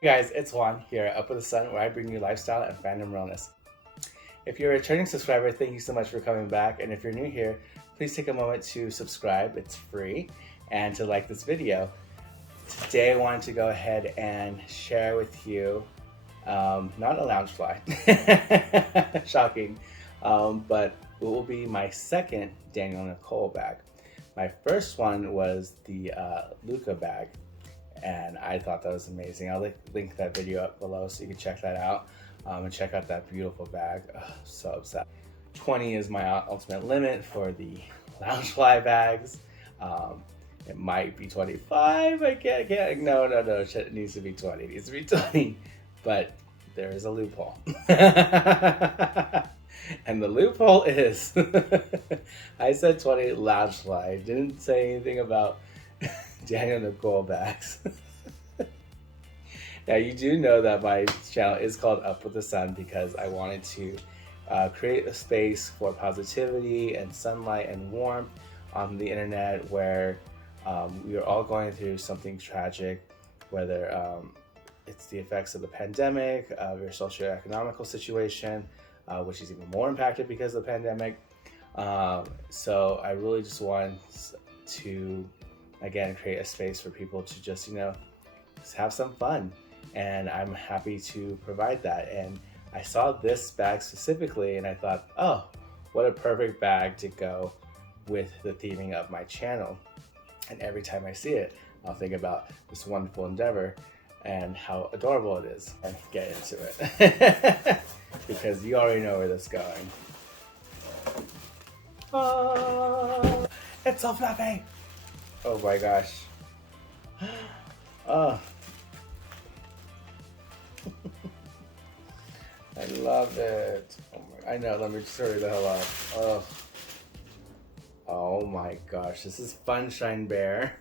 Hey guys, it's Juan here at Up with the Sun, where I bring you lifestyle and fandom realness. If you're a returning subscriber, thank you so much for coming back. And if you're new here, please take a moment to subscribe, it's free, and to like this video. Today I wanted to go ahead and share with you, not a lounge fly, shocking, but it will be my second Danielle Nicole bag. My first one was the Luca bag, and I thought that was amazing. I'll link that video up below so you can check that out, and check out that beautiful bag. So upset. 20 is my ultimate limit for the Loungefly bags. It might be 25. I can't. No. It needs to be 20. It needs to be 20. But there is a loophole. And the loophole is I said 20 Loungefly. I didn't say anything about Danielle Nicole bags. Now you do know that my channel is called Up with the Sun because I wanted to create a space for positivity and sunlight and warmth on the internet where we are all going through something tragic, whether it's the effects of the pandemic, of your socioeconomical situation, which is even more impacted because of the pandemic. So I really just want to, again, create a space for people to just have some fun, and I'm happy to provide that. And I saw this bag specifically and I thought, oh, what a perfect bag to go with the theming of my channel. And every time I see it, I'll think about this wonderful endeavor and how adorable it is, and get into it. Because you already know where this is going. Oh, it's so fluffy. Oh my gosh. Oh. I love it. Oh my, I know, let me just hurry the hell up. Oh. Oh my gosh, this is Funshine Bear.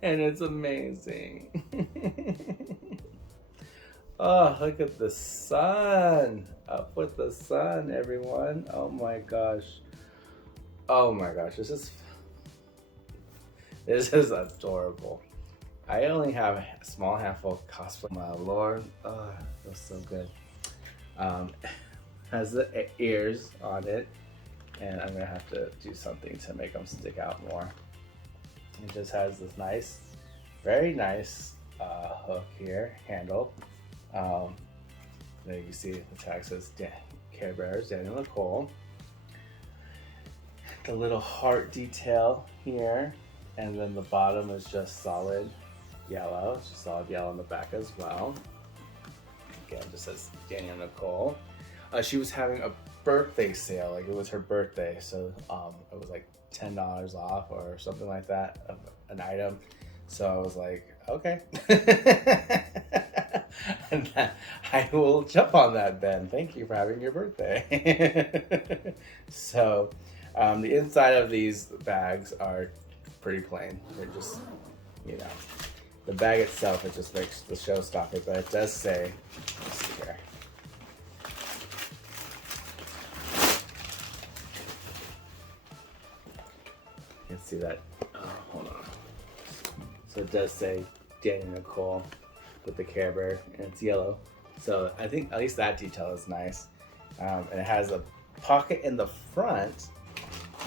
And it's amazing. Oh, look at the sun. Up with the sun, everyone. Oh my gosh. Oh my gosh, this is adorable. I only have a small handful of cosplay. My lord, oh, it feels so good. Has the ears on it, and I'm gonna have to do something to make them stick out more. It just has this nice, very nice hook here, handle. There you see the tag says Care Bears, Danielle Nicole. The little heart detail here, and then the bottom is just solid yellow. It's just solid yellow on the back as well. Again, just says Danielle Nicole. She was having a birthday sale, like it was her birthday, so it was like $10 off or something like that of an item. So I was like, okay. And I will jump on that, Ben. Thank you for having your birthday. So the inside of these bags are pretty plain. They're just, the bag itself, it just makes the show stopper, but it does say, let's see here. You can see that. Oh, hold on. So it does say Danielle Nicole with the Care Bear, and it's yellow. So I think at least that detail is nice. And it has a pocket in the front,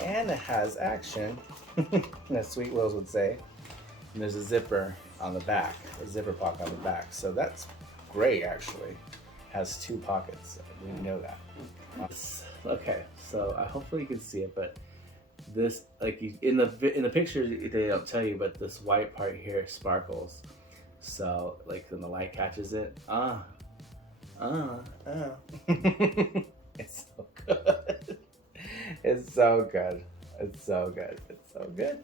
and it has action, as Sweet Wills would say. And there's a zipper on the back, a zipper pocket on the back. So that's great, actually. It has two pockets. We know that. Okay, so hopefully you can see it, but this, like in the picture, they don't tell you, but this white part here sparkles. So like when the light catches it, it's so good. It's so good. It's so good. It's so good.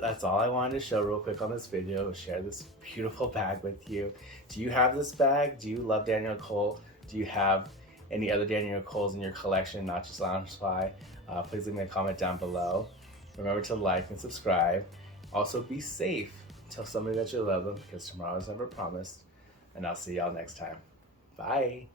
That's all I wanted to show real quick on this video. Share this beautiful bag with you. Do you have this bag? Do you love Danielle Nicole? Do you have any other Danielle Nicoles in your collection, not just Loungefly? Please leave me a comment down below. Remember to like and subscribe. Also be safe. Tell somebody that you love them, because tomorrow is never promised. And I'll see y'all next time. Bye.